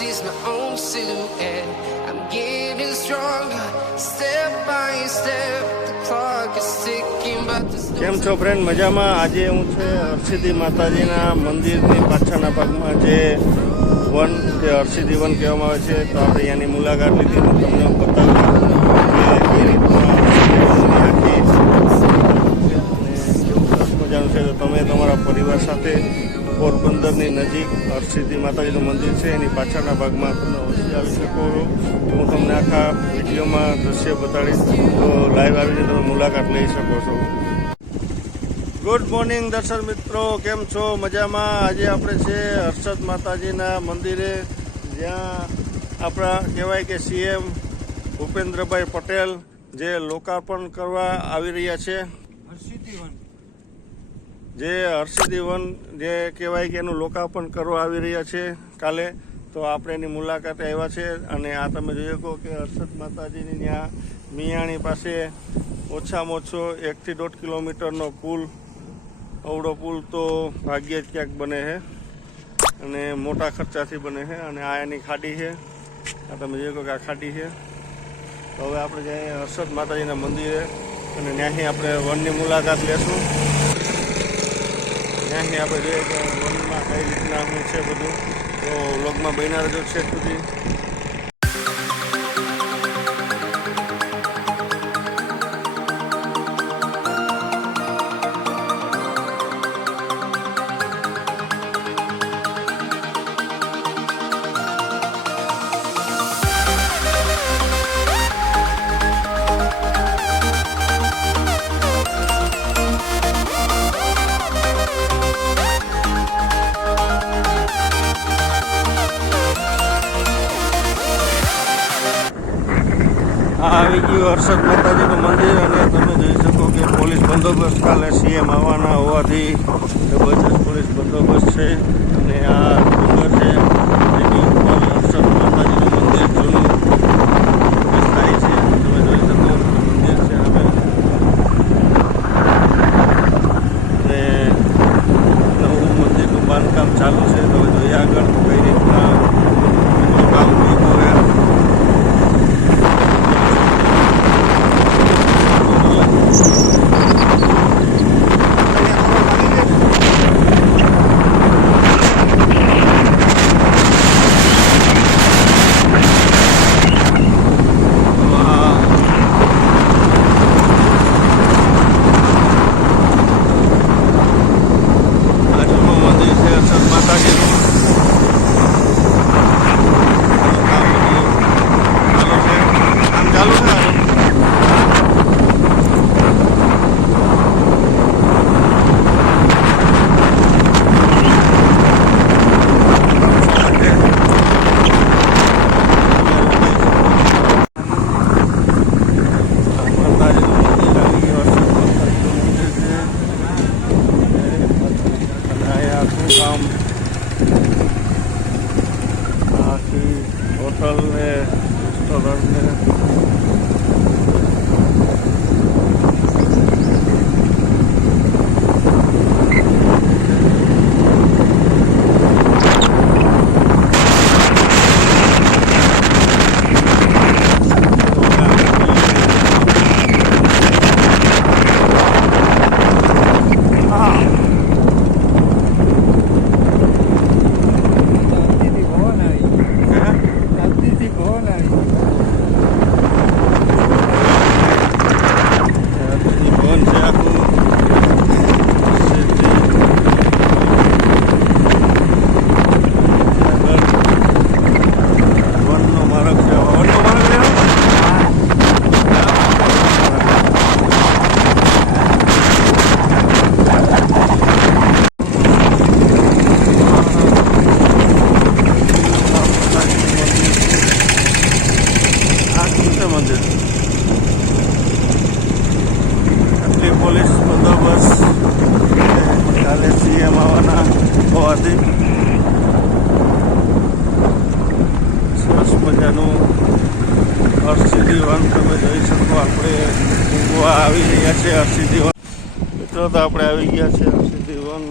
sees my own silhouette. I'm getting stronger, step by step. The clock is ticking, but there's કેમ છો friend મજામાં આજે હું છે હરસિદ્ધિ માતાજીના મંદિરની પાછળના ભાગમાં જે વન જે હરસિદ્ધિ વન કહેવામાં આવે છે તો આપણે અહીંયાની મુલાકાત લીધી હું તમને કે સરસ મજાનું છે તો તમે તમારા પરિવાર સાથે પોરબંદરની નજીક હરસિદ્ધિ માતાજીનું મંદિર છે. એની પાછળના ભાગમાં તમે અવશ્ય આવી શકો હું તમને આખા વિડીયોમાં દ્રશ્ય બતાડીશ. તો લાઈવ આવીને તમે મુલાકાત લઈ શકો છો. ગુડ મોર્નિંગ દર્શક મિત્રો. કેમ છો? મજામાં? આજે આપણે છે હર્ષદ માતાજીના મંદિરે. જ્યાં આપણા કહેવાય કે સીએમ ભૂપેન્દ્રભાઈ પટેલ જે લોકાર્પણ કરવા આવી રહ્યા છે. જે હર્ષદી વન જે કહેવાય કે એનું લોકાર્પણ કરવા આવી રહ્યા છે કાલે, તો આપણે એની મુલાકાતે આવ્યા છે અને આ તમે જોઈ શકો કે હર્ષદ માતાજીની ત્યાં મિયાણી પાસે ઓછામાં ઓછો એકથી દોઢ કિલોમીટરનો પુલ અવડો પુલ તો ભાગ્યે જ ક્યાંક બને છે અને મોટા ખર્ચાથી બને છે અને આ એની ખાડી છે. આ તમે જોઈ શકો કે આ ખાડી છે. હવે આપણે જઈએ હર્ષદ માતાજીના મંદિરે અને ત્યાંથી આપણે વનની મુલાકાત લેશું. ત્યાંથી આપણે જોઈએ કે વનમાં કઈ રીતના છે બધું. તો વ્લોગમાં બન્યા રહેજો છે સુધી. આ આવી ગયું હર્ષદ માતાજીનું મંદિર અને તમે જોઈ શકો કે પોલીસ બંદોબસ્ત કાલે સીએમ આવવાના હોવાથી જબરજસ્ત પોલીસ બંદોબસ્ત છે અને આ ડુંગર છે.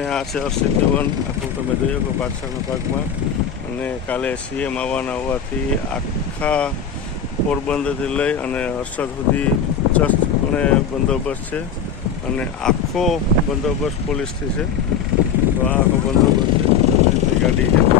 ને આ છે હર્ષિત ધવન. આખું તમે જોયો કે પાછળના ભાગમાં. અને કાલે સીએમ આવવાના હોવાથી આખા પોરબંદરથી લઈ અને હર્ષદ સુધી ચસ્ત અને બંદોબસ્ત છે. અને આખો બંદોબસ્ત પોલીસથી છે. તો આખો બંદોબસ્ત છે. ગાડી છે.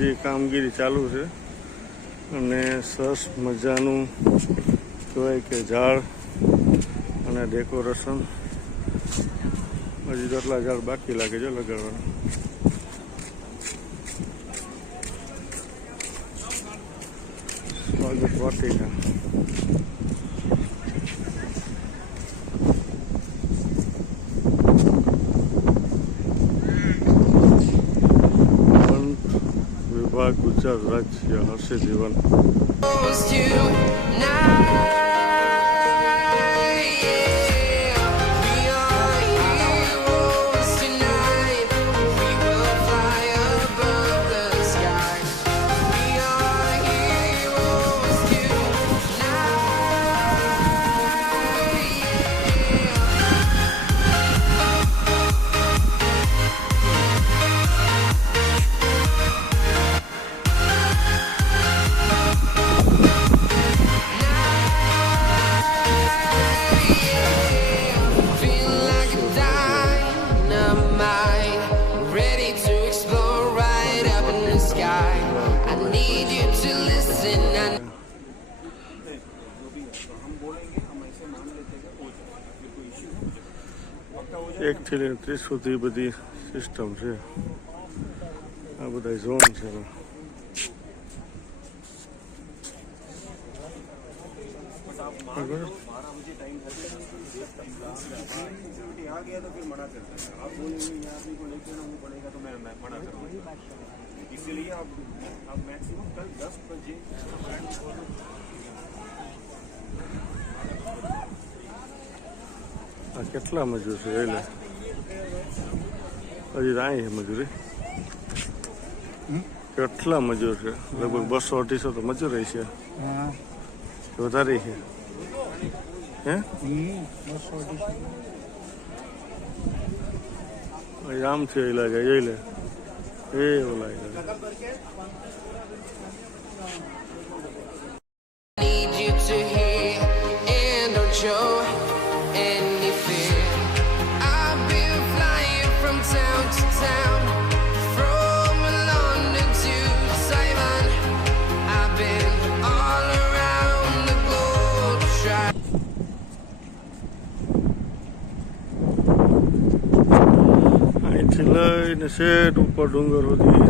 હજી કામગીરી ચાલુ છે અને સરસ મજાનું કહેવાય કે ઝાડ અને ડેકોરેશન. હજી કેટલા ઝાડ બાકી લાગે છે લગાડવાના. સ્વાગત વાટિકા વન વિભાગ ગુજરાત રાજ્ય હર્ષ જીવન એકથી લઈને ત્રીસ સુધી બધી સિસ્ટમ છે આ બધા ઝોન છે બરાબર? आ गया तो फिर मना करता है आप बोलेंगे यहाँ अपने को लेके ना वो पड़ेगा तो मैं मैं मना करूँगा इसीलिए आप आप मैक्सिमम कल दस बजे આ કેટલા મજૂર છે એટલે હજી અહીં છે મજૂરી કેટલા મજૂર છે લગભગ બસો અઢીસો તો મજૂર છે વધારે છે હે અહીં આમથી એ લાગે જોઈ લે એ ઓલા need you to hear and don't show લઈને શેઠ ઉપર ડુંગર સુધી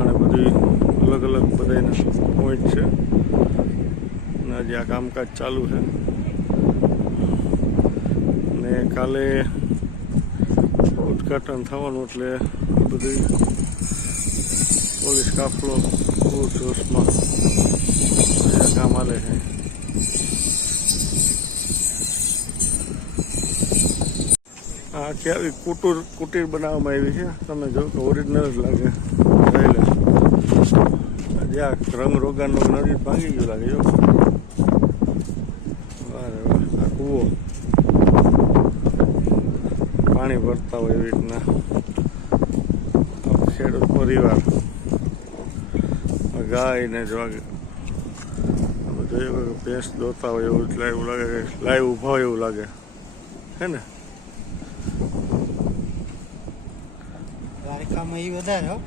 અને બધી અલગ અલગ બધાના પોઈન્ટ છે. અને આજે આ કામકાજ ચાલુ છે. ને કાલે ઉદઘાટન થવાનું એટલે બધી પોલીસ કાફલો પૂર જોશમાં. કામ હાલે છે. આ આવી કુટીર કુટીર બનાવવામાં આવી છે. તમે જો કે ઓરિજિનલ જ લાગે. જોઈ લે જે આ રંગ રોગાનનો નદી ભાંગી ગયું લાગે, જો. વારે વાહ, આ કૂવો. પાણી ભરતા હોય એવી રીતના. ખેડૂત પરિવાર. ગાય ને જો કે ભેંસ દોતા હોય એવું લાઈવ લાગે લાઈવ ઊભા હોય એવું લાગે. હે ને? આમાં એ વધારે હો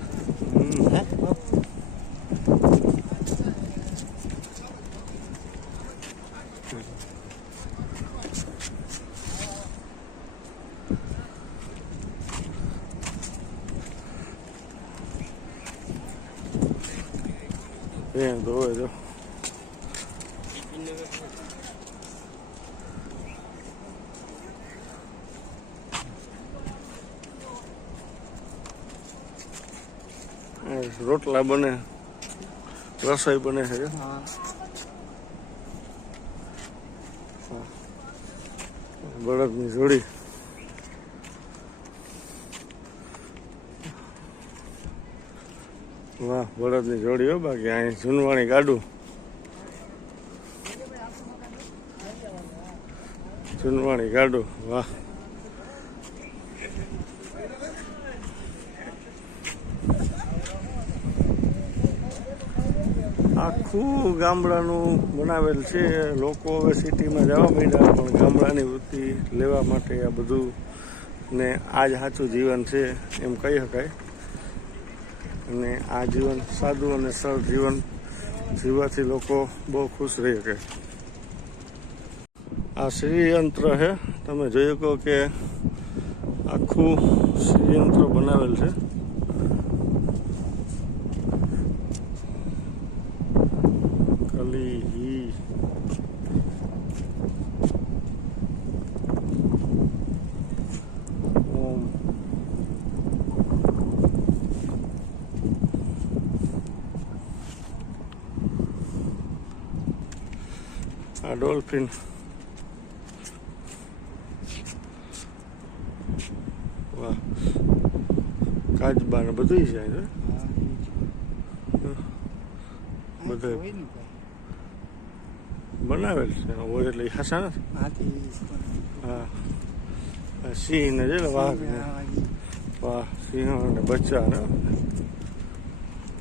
Bien, todo eso. રોટલા બને, રસોઈ બને છે. બળદની જોડી. વાહ, બળદની જોડી હો, બાકી અહીં જૂનવાણી ગાડું. જૂનવાણી ગાડું, વાહ. આખું ગામડાનું બનાવેલ છે. લોકો હવે સિટીમાં જવા માંડ્યા, પણ ગામડાની વૃત્તિ લેવા માટે આ બધું ને આ જ સાચું જીવન છે એમ કહી શકાય. અને આ જીવન સાદું અને સરળ જીવન જીવવાથી લોકો બહુ ખુશ રહી શકે. આ શ્રીયંત્ર છે તમે જોઈ શકો કે આખું શ્રીયંત્ર બનાવેલ છે. આ ડોલ્ફિન વાહ કાચબા ને જાય છે? બધે. બનાવેલ છે હોય એટલે હાસા નથી? હા. સિંહ ને છે ને વાઘ ને. વાહ સિંહ ને બચ્ચા ને.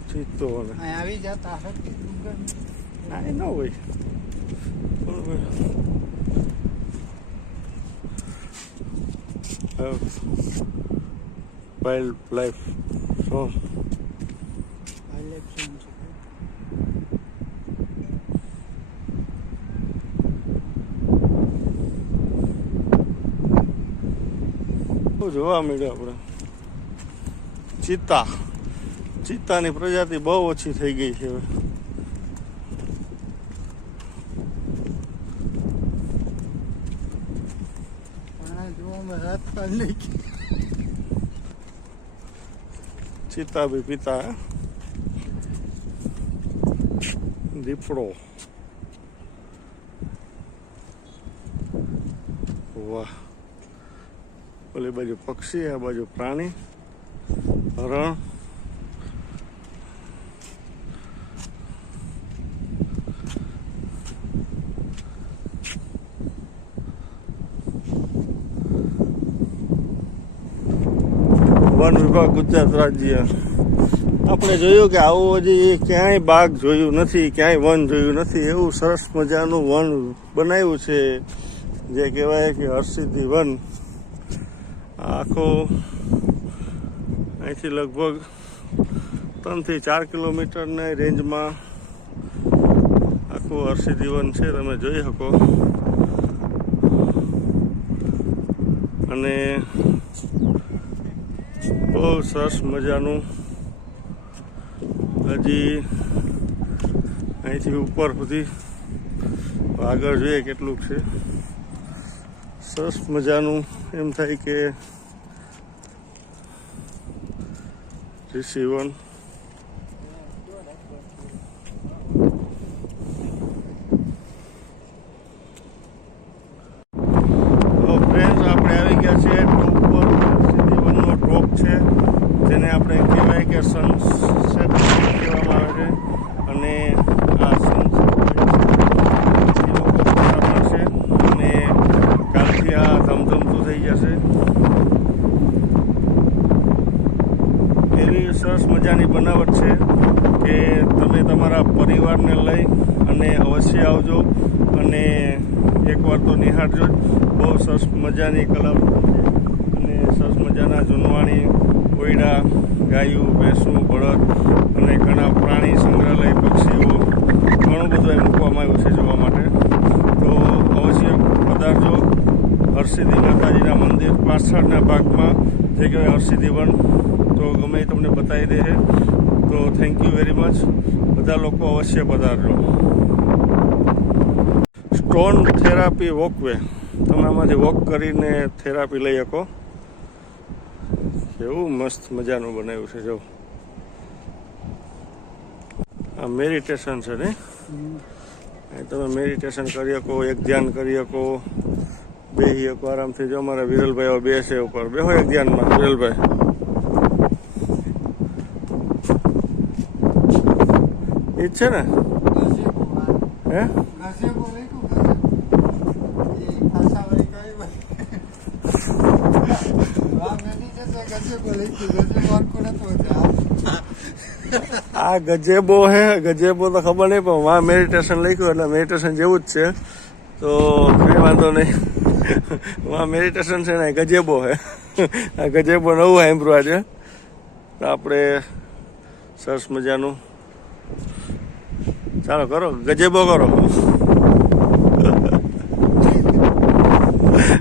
ચિત્તો ને. આવી જતા ના એ ન હોય. બરોબર વાઇલ્ડ લાઈફ સોંગ બહુ જોવા મળ્યો આપણે? ચિત્તા. ચિત્તાની પ્રજાતિ બહુ ઓછી થઈ ગઈ છે હવે પણ આ જોવામાં રાત કાલ નહીં ચિત્તા બી પિતા હે? દીપડો વાહ ઓલી બાજુ પક્ષી આ બાજુ પ્રાણી હરણ વન વિભાગ ગુજરાત રાજ્ય. આપણે જોયું કે આવું હજી ક્યાંય બાગ જોયું નથી, ક્યાંય વન જોયું નથી, એવું સરસ મજાનું વન બનાવ્યું છે. જે કહેવાય કે હરસિદ્ધિ વન. આખો અહીંથી લગભગ ત્રણથી ચાર કિલોમીટરની રેન્જમાં આખું હરસિદ્ધિ વન છે, તમે જોઈ શકો. અને બહુ સરસ મજાનું. હજી અહીંથી ઉપર સુધી આગળ જોઈએ કેટલુંક છે. સરસ મજાનું એમ થાય કે રિસીવન તો ફ્રેન્ડ્સ આપણે આવી ગયા છે ટોપ પર સીધી વનનો ટોપ છે જેને આપણે કહેવાય કે સનસેટ કહેવામાં આવે છે અને આ સનસેટ લોકો ફોટા પાડશે અને કાલથી આ ધમધમતું થઈ જશે એવી સરસ મજાની બનાવટ છે કે તમે તમારા પરિવારને લઈ અને અવશ્ય આવજો અને એકવાર તો નિહાળજો. બહુ સરસ મજાની કલા અને સરસ મજાના જૂનવાણી કોયડા ગાયું, ભેંસું, બળદ અને ઘણા પ્રાણી સંગ્રહાલય પક્ષીઓ, ઘણું બધું એ મૂકવામાં આવ્યું છે જોવા માટે. તો અવશ્ય પધારજો. હરસિદ્ધિ માતાજીના મંદિર પાછળના ભાગમાં. જે કહેવાય હરસિદ્ધિ વન. તો ગમે તમને બતાવી દે છે. તો થેન્ક યુ વેરી મચ બધા લોકો અવશ્ય પધારજો. સ્ટોન થેરાપી વોકવે તમે આમાંથી વોક કરીને થેરાપી લઈ શકો. કેવું મસ્ત મજાનું બનાવ્યું છે, જો. આ મેડિટેશન છે ને? તમે મેડિટેશન કરી શકો, એક ધ્યાન કરી શકો, બેહી શકો, આરામથી. જો અમારા વિરલભાઈ બે બેસે ઉપર. બેહો એક ધ્યાનમાં, વિરલભાઈ. જ છે ને? હે? આ ગજેબો હે, ગજેબો તો ખબર નહીં, પણ વાં મેડિટેશન લખ્યું એટલે મેડિટેશન જેવું જ છે. તો કંઈ વાંધો નહીં. વાં મેડિટેશન છે ને ગજેબો હે. આ ગજેબો નવું સાંભળ્યું આજે. આપણે સરસ મજાનું ચાલો કરો ગજેબો કરો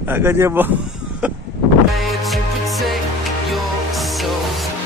આ ગજેબો to protect your soul.